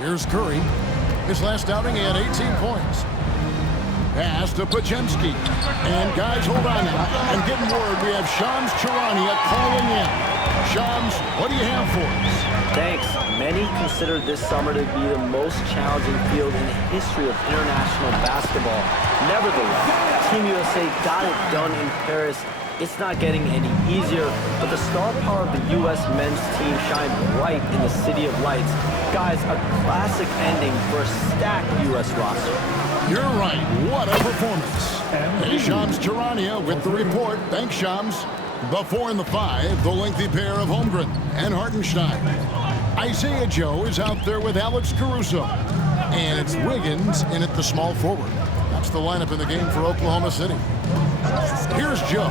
Here's Curry. His last outing, he had 18 points. Pass to Pajemski. And guys, hold on now. I'm getting word we have Shams Charania calling in. Shams, what do you have for us? Thanks. Many consider this summer to be the most challenging field in the history of international basketball. Nevertheless, Team USA got it done in Paris. It's not getting any easier, but the star power of the U.S. men's team shined bright in the City of Lights. Guys, a classic ending for a stacked U.S. roster. You're right. What a performance. And Shams Charania with the report. Thanks, Shams. The 4 and the 5, the lengthy pair of Holmgren and Hartenstein. Isaiah Joe is out there with Alex Caruso. And it's Wiggins in at the small forward. That's the lineup in the game for Oklahoma City. Here's Joe.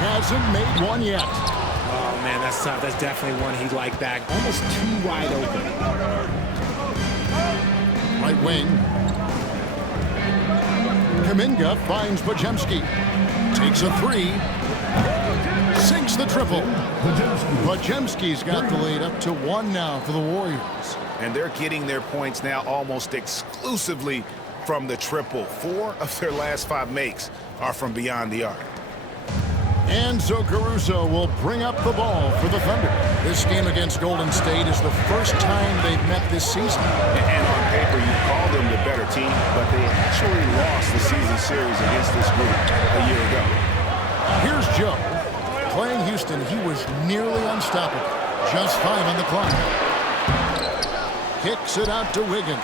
Hasn't made one yet. Oh, man, that's tough. That's definitely one he'd like back. Almost too wide open. Right wing. Kuminga finds Pajemski. Takes a 3. Sinks the triple. Pajemski's got the lead up to 1 now for the Warriors. And they're getting their points now almost exclusively from the triple. 4 of their last 5 makes are from beyond the arc. And so Caruso will bring up the ball for the Thunder. This game against Golden State is the first time they've met this season. And on paper, you call them the better team, but they actually lost the season series against this group a year ago. Here's Joe. Playing Houston, he was nearly unstoppable. Just 5 on the clock. Kicks it out to Wiggins.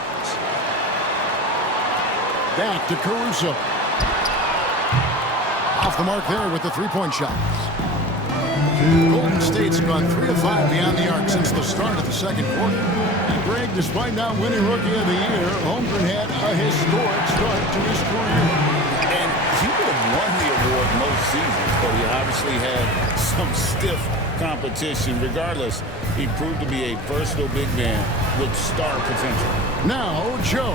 Back to Caruso. Off the mark there with the three-point shots. Golden State's gone 3 of 5 beyond the arc since the start of the second quarter. And Greg, despite not winning Rookie of the Year, Holmgren had a historic start to his career. And he would have won the award most seasons, but he obviously had some stiff competition. Regardless, he proved to be a versatile big man with star potential. Now, Joe.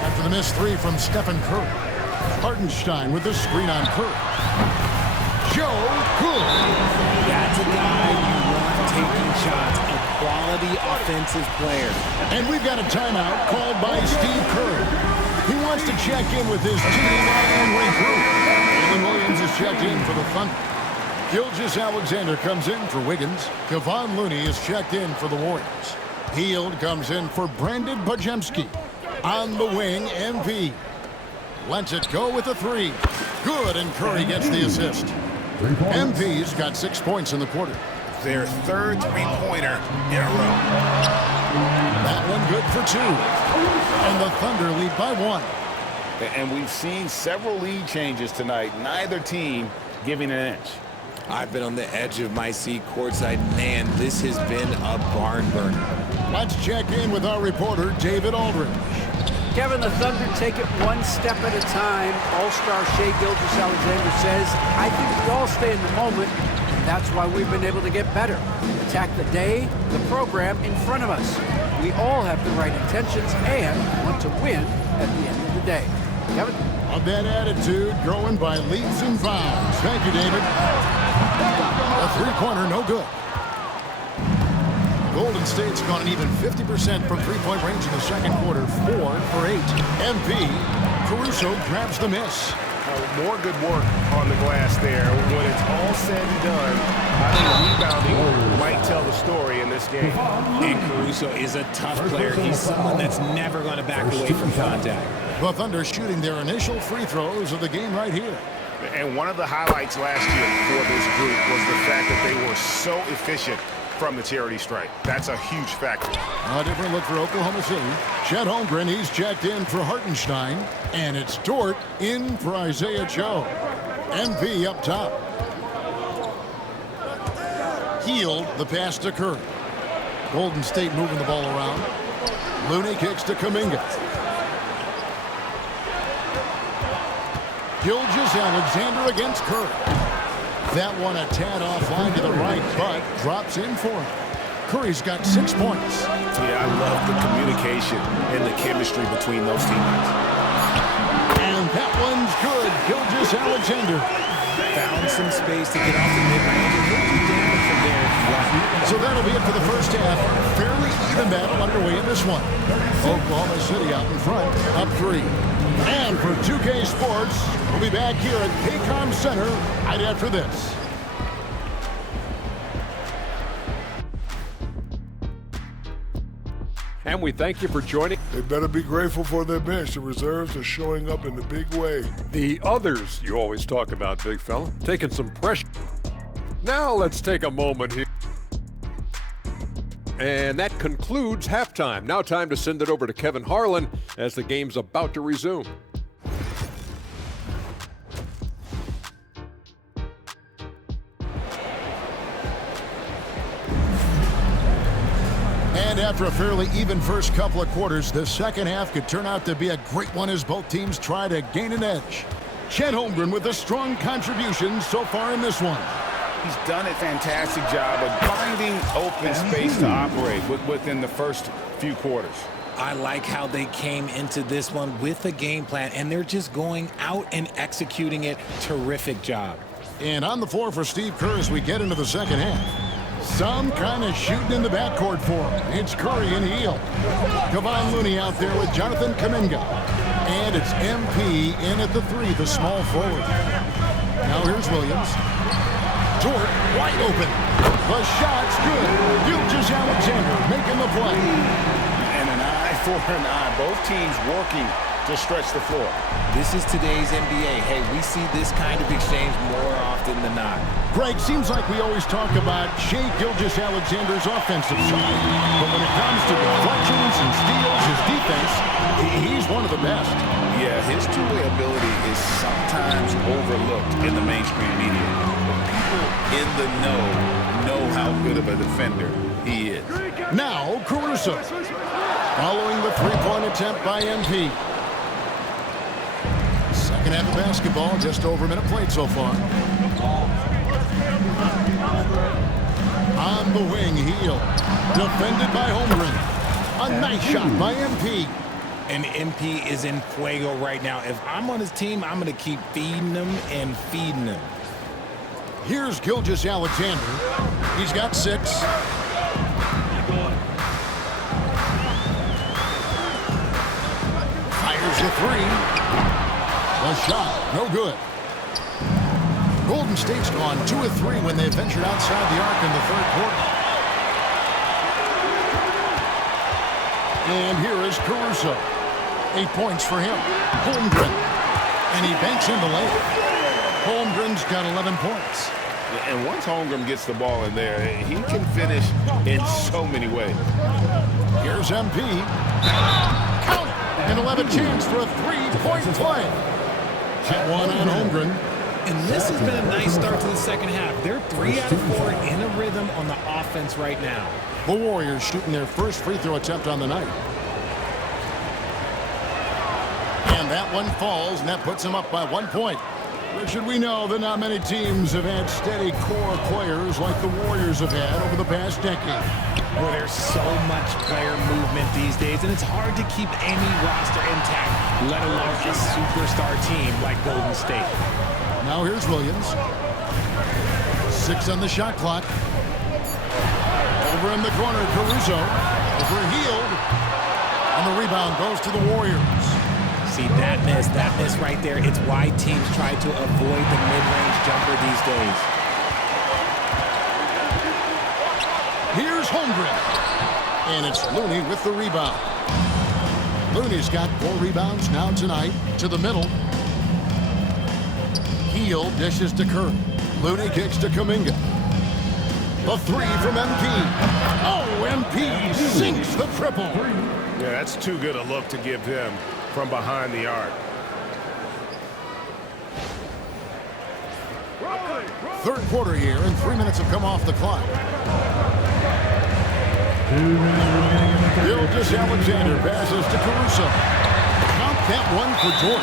After the missed 3 from Stephen Curry. Hartenstein with the screen on Curry. Joe, good. That's a guy you want taking shots, a quality offensive player. And we've got a timeout called by Steve Kerr. He wants to check in with his team and regroup. Jalen Williams is checked in for the Thunder. Gilgeous-Alexander comes in for Wiggins. Kevon Looney is checked in for the Warriors. Hield comes in for Brandon Pajemski. On the wing, MP. Lets it go with a 3. Good, and Curry gets the assist. MP's got 6 points in the quarter. Their third three-pointer in a row. That one good for 2. And the Thunder lead by 1. And we've seen several lead changes tonight. Neither team giving an inch. I've been on the edge of my seat courtside. Man, this has been a barn burner. Let's check in with our reporter, David Aldridge. Kevin, the Thunder take it one step at a time. All-star Shai Gilgeous-Alexander says, I think we all stay in the moment, and that's why we've been able to get better. Attack the day, the program in front of us. We all have the right intentions and want to win at the end of the day. Kevin? Of that attitude growing by leaps and bounds. Thank you, David. A three-pointer, no good. Golden State's gone an even 50% from three-point range in the second quarter, 4 for 8. MP, Caruso grabs the miss. More good work on the glass there. When it's all said and done, I think rebounding might tell the story in this game. And Caruso is a tough player. He's someone that's never going to back away from contact. The Thunder shooting their initial free throws of the game right here. And one of the highlights last year for this group was the fact that they were so efficient from the charity stripe. That's a huge factor. A different look for Oklahoma City. Chet Holmgren, he's checked in for Hartenstein. And it's Dort in for Isaiah Joe. MP up top. Hield the pass to Curry. Golden State moving the ball around. Looney kicks to Kuminga. Gilgeous-Alexander against Curry. That one a tad offline to the right, but drops in for him. Curry's got 6 points. Yeah, I love the communication and the chemistry between those teammates. And that one's good. Gilgeous-Alexander. Found some space to get off the mid-range and he'll do damage from there. So that'll be it for the first half. Fairly even battle underway in this one. Oklahoma City out in front, up 3. And for 2K Sports, we'll be back here at KCOM Center right after this. And we thank you for joining. They better be grateful for their bench. The reserves are showing up in a big way. The others you always talk about, big fella, taking some pressure. Now let's take a moment here. And that concludes halftime. Now time to send it over to Kevin Harlan as the game's about to resume. And after a fairly even first couple of quarters, the second half could turn out to be a great one as both teams try to gain an edge. Chet Holmgren with a strong contribution so far in this one. He's done a fantastic job of finding open space to operate within the first few quarters. I like how they came into this one with a game plan, and they're just going out and executing it. Terrific job. And on the floor for Steve Kerr as we get into the second half. Some kind of shooting in the backcourt for him. It's Curry and Hield. Kevon Looney out there with Jonathan Kuminga. And it's MP in at the 3, the small forward. Now here's Williams. Dort wide open. The shot's good. Gilgeous-Alexander making the play. And an eye for an eye. Both teams working to stretch the floor. This is today's NBA. Hey, we see this kind of exchange more often than not. Greg, seems like we always talk about Shai Gilgeous-Alexander's offensive side. But when it comes to deflections and steals, his defense, he's one of the best. Yeah, his two-way ability is sometimes overlooked in the mainstream media. But people in the know how good of a defender he is. Now, Caruso. Following the three-point attempt by MP. Second half of basketball, just over a minute played so far. On the wing, Hield. Defended by Holmgren. A nice shot by MP. And MP is in fuego right now. If I'm on his team, I'm going to keep feeding him and feeding him. Here's Gilgeous-Alexander. He's got 6. Fires the 3. The shot, no good. Golden State's gone 2 of 3 when they ventured outside the arc in the third quarter. And here is Caruso. 8 points for him. Holmgren. And he banks in the layup. Holmgren's got 11 points. And once Holmgren gets the ball in there, he can finish in so many ways. Here's MP. Count it. And he'll have a chance for a 3-point play. Hit one on Holmgren. And this has been a nice start to the second half. They're 3 out of 4 in a rhythm on the offense right now. The Warriors shooting their first free throw attempt on the night. And that one falls, and that puts them up by 1 point. Should we know that not many teams have had steady core players like the Warriors have had over the past decade. Well, there's so much player movement these days, and it's hard to keep any roster intact, let alone a superstar team like Golden State. Now here's Williams. 6 on the shot clock. Over in the corner, Caruso. Over Hield. And the rebound goes to the Warriors. See, that miss right there, it's why teams try to avoid the mid-range jumper these days. Here's Holmgren. And it's Looney with the rebound. Looney's got 4 rebounds now tonight. To the middle. Hield dishes to Curry. Looney kicks to Kuminga. The 3 from MP. Oh, MP sinks the triple. Yeah, that's too good a look to give him from behind the arc. Third quarter here, and 3 minutes have come off the clock. Gilgeous-Alexander passes to Caruso. Count that one for Dort.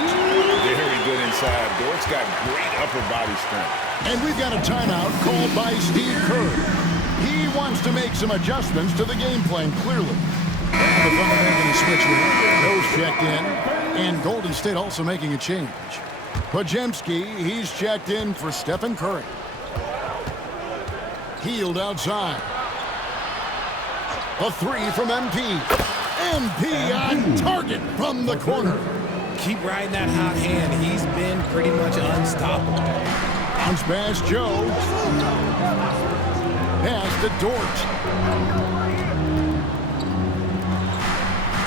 Very good inside. Dort's got great upper body strength. And we've got a timeout called by Steve Kerr. He wants to make some adjustments to the game plan, clearly. The Thunder making a switch here. Rose checked in. And Golden State also making a change. Podziemski, he's checked in for Stephen Curry. Hield outside. A three from MP. MP on target from the corner. Keep riding that hot hand. He's been pretty much unstoppable. Bounce pass, Joe. Pass to Dort.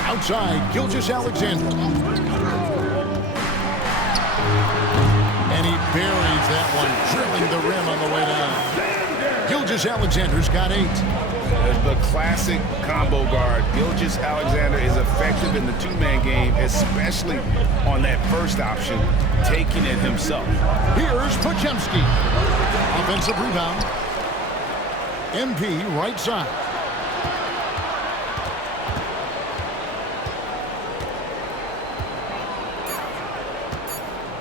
Outside, Gilgeous-Alexander. And he buries that one, drilling the rim on the way down. Gilgeous-Alexander's got 8. The classic combo guard. Gilgeous-Alexander is effective in the two-man game, especially on that first option, taking it himself. Here's Podziemski. Offensive rebound. MP right side.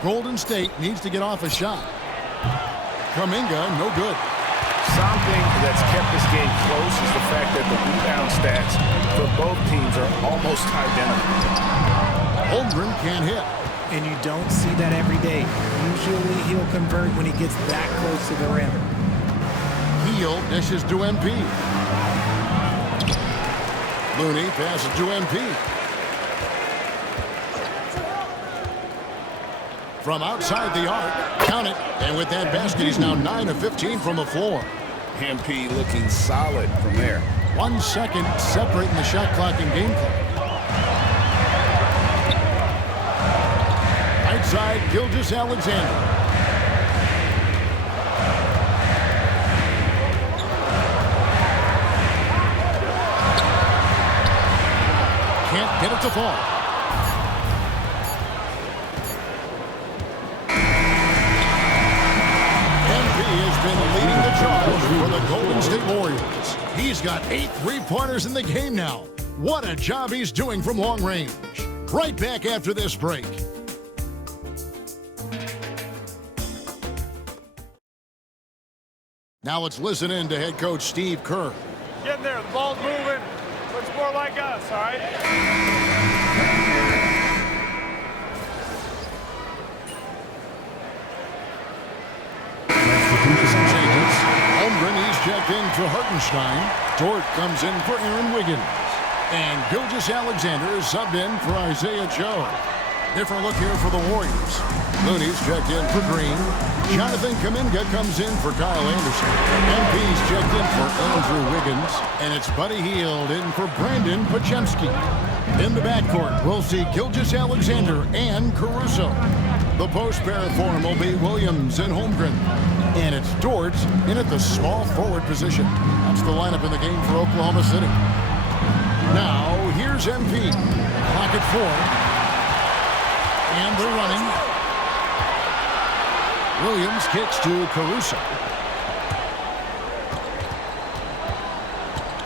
Golden State needs to get off a shot. Kuminga, no good. Something that's kept this game close is the fact that the rebound stats for both teams are almost identical. Holmgren can't hit. And you don't see that every day. Usually he'll convert when he gets that close to the rim. Heel dishes to MP. Looney passes to MP. From outside the arc, count it. And with that basket, he's now 9 of 15 from the floor. MP looking solid from there. 1 second separating the shot clock and game clock. Right side, Gilgeous-Alexander. Can't get it to fall. Been leading the charge for the Golden State Warriors. He's got 8 3-pointers in the game now. What a job he's doing from long range. Right back after this break. Now let's listen in to head coach Steve Kerr. Getting there, the ball's moving. Looks more like us, all right? Holmgren, he's checked in for Hartenstein. Dort comes in for Aaron Wiggins. And Gilgeous-Alexander is subbed in for Isaiah Joe. Different look here for the Warriors. Looney's checked in for Green. Jonathan Kuminga comes in for Kyle Anderson. MP's checked in for Andrew Wiggins. And it's Buddy Hield in for Brandon Podziemski. In the backcourt, we'll see Gilgeous-Alexander and Caruso. The post pair form will be Williams and Holmgren. And it's Dort in at the small forward position. That's the lineup in the game for Oklahoma City. Now, here's MP. Clock at 4. And they're running. Williams kicks to Caruso.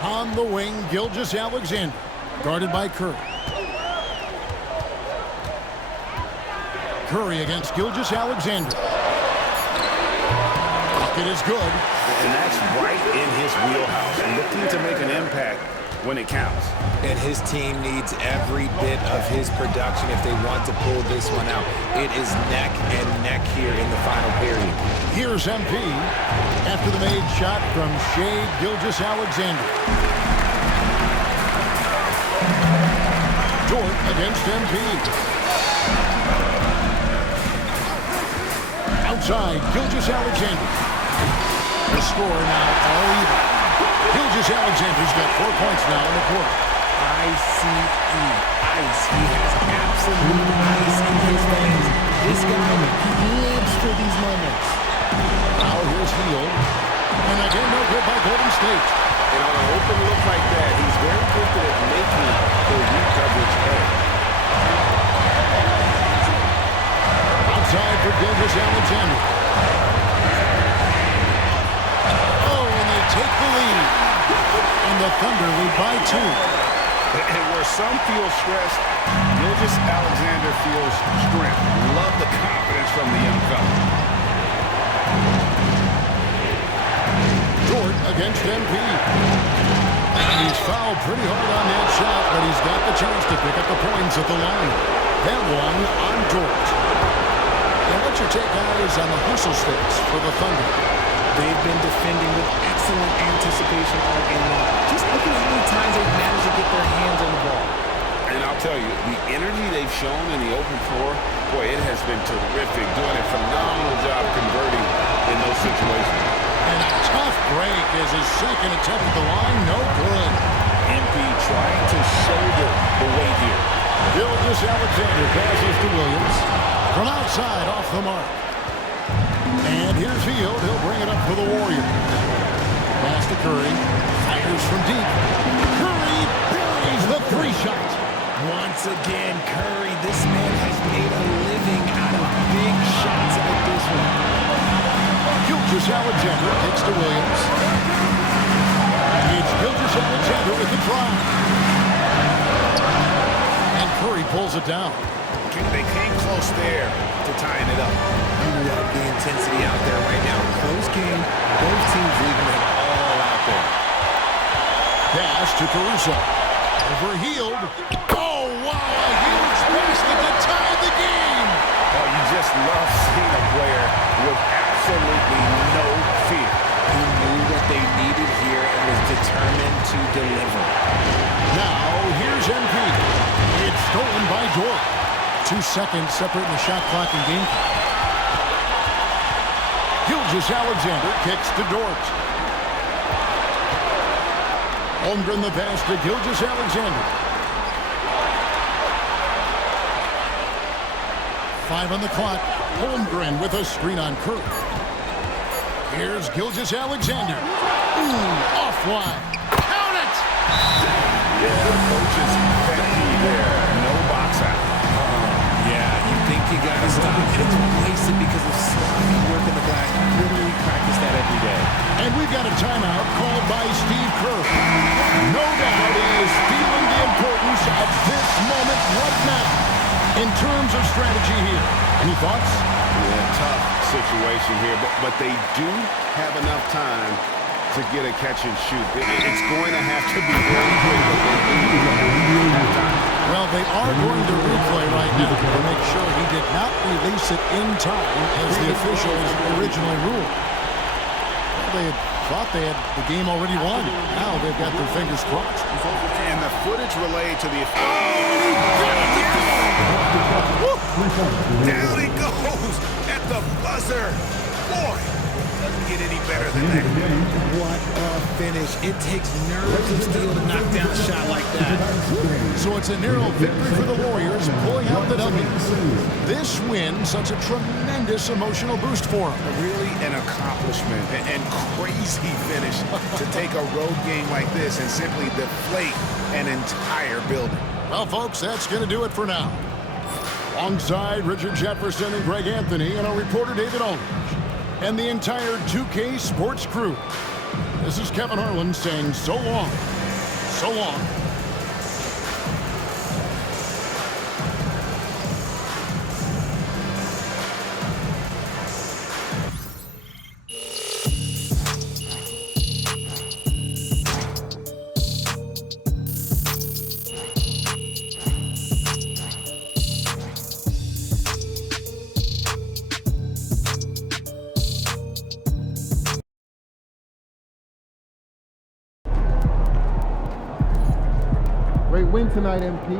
On the wing, Gilgeous-Alexander. Guarded by Curry. Curry against Gilgeous-Alexander. It is good. And that's right in his wheelhouse. Looking to make an impact when it counts. And his team needs every bit of his production if they want to pull this one out. It is neck and neck here in the final period. Here's MP after the made shot from Shai Gilgeous-Alexander. Dort against MP. Outside, Gilgeous-Alexander. The score now all even. Gilgeous-Alexander's got 4 points now in the quarter. ICE. Ice. He has absolute ice in his veins. This guy lives for these moments. Now here's Hield. And again, no good by Golden State. And on an open look like that, he's very gifted at making the weak coverage pay. Outside for Gilgeous-Alexander. Take the lead. And the Thunder lead by 2. And where some feel stressed, Gilgeous-Alexander feels strength. Love the confidence from the young fella. Dort against MP. And he's fouled pretty hard on that shot, but he's got the chance to pick up the points at the line. That one on Dort. And what's your take, guys, on the hustle sticks for the Thunder? They've been defending with excellent anticipation all game long. Just look at how many times they've managed to get their hands on the ball. And I'll tell you, the energy they've shown in the open floor, boy, it has been terrific, doing a phenomenal job converting in those situations. And a tough break is his second attempt at the line. No good. MP trying to shoulder the weight here. Gilgeous Alexander passes to Williams. From outside, off the mark. And here's Hield. He'll bring it up for the Warriors. Pass to Curry. Fires from deep. Curry buries the three-shot. Once again, Curry, this man has made a living out of big shots like this one. Gilgeous Alexander kicks to Williams. It's Gilgeous Alexander with the drive. And Curry pulls it down. They came close there to tying it up. You love the intensity out there right now. Close game, both teams leaving it all out there. Pass to Caruso. Over Hield. Oh, wow, a huge basket to tie the game. Oh, you just love seeing a player with absolutely no fear. He knew what they needed here and was determined to deliver. Now, here's MP. It's stolen by Dort. 2 seconds separating the shot clock and game clock. Gilgeous Alexander kicks to Dort. Holmgren the pass to Gilgeous Alexander. 5 on the clock. Holmgren with a screen on Curry. Here's Gilgeous Alexander. Ooh, offline. Count it! Yeah, the coach's pet peeve there. No box out. Yeah, you think you got to stop, and it's wasted because of sloppy work in the glass. You literally practice that every day. And we've got a timeout called by Steve Kerr. No doubt he is feeling the importance of this moment right now in terms of strategy here. Any thoughts? Yeah, tough situation here, but they do have enough time to get a catch and shoot. It's going to have to be very quick, but they do have time. Well, they are going to replay right now to make sure he did not release it in time as the officials originally ruled. Well, they had thought they had the game already won. Now they've got their fingers crossed. And the footage relayed to the down he goes at the buzzer. Boy, doesn't get any better than that. What a finish. It takes nerves of steel to knock down a shot like that. So it's a narrow victory for the Warriors, pulling out the W. This win, such a tremendous emotional boost for them. Really an accomplishment and crazy finish to take a road game like this and simply deflate an entire building. Well, folks, that's going to do it for now. Alongside Richard Jefferson and Greg Anthony and our reporter David Aldridge and the entire 2K Sports crew, this is Kevin Harlan saying so long, so long. Great win tonight, MP.